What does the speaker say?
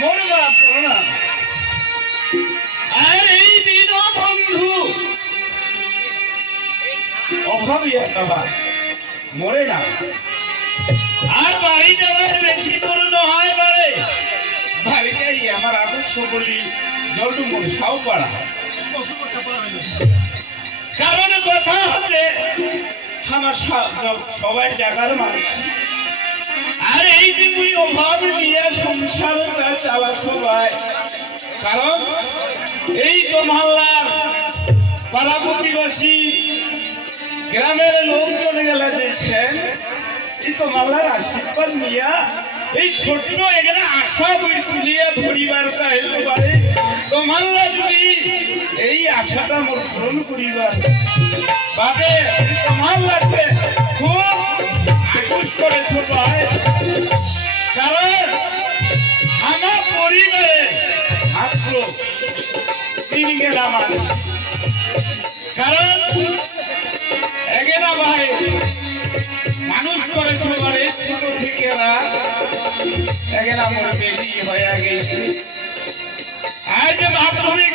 মরবা প্রণাম। আর এই দিন বন্ধু অভাবী একটা মরে না। আর বাড়ি যাওয়ার বেশি দূর নয় বারে বাড়িটাই আমার আদর্শ বলি জলডুমুর সাউপাড়া। কারণ কথা হচ্ছে আমার সবাই জায়গার মানুষ। আর এই যে তুই অভাব নিয়ে সংসারটা চালা সবাই, কারণ এই তো মহল্লার পাড়া প্রতিবাসী গ্রামের লোক চলে গেলে যেছেন এই তো মহল্লার আশীর্বাদ নিয়া এই ছোট্ট এখানে আশা বই তুলিয়া ধরিবার চাইতে পারে। তো মহল্লা যদি এই আশাটা মোর পূরণ করিবার বাদে মহল্লাতে খুব আকুশ করেছ ভাই। কারণ আমার পরিবারে মাত্র 3 গেলা মানুষ। কারণ এগেনা ভাই মানুষ করেছে মানে ছোট থেকে এগেনা মোর বেটি হয়ে গেছে। আজ মাধ্যমিক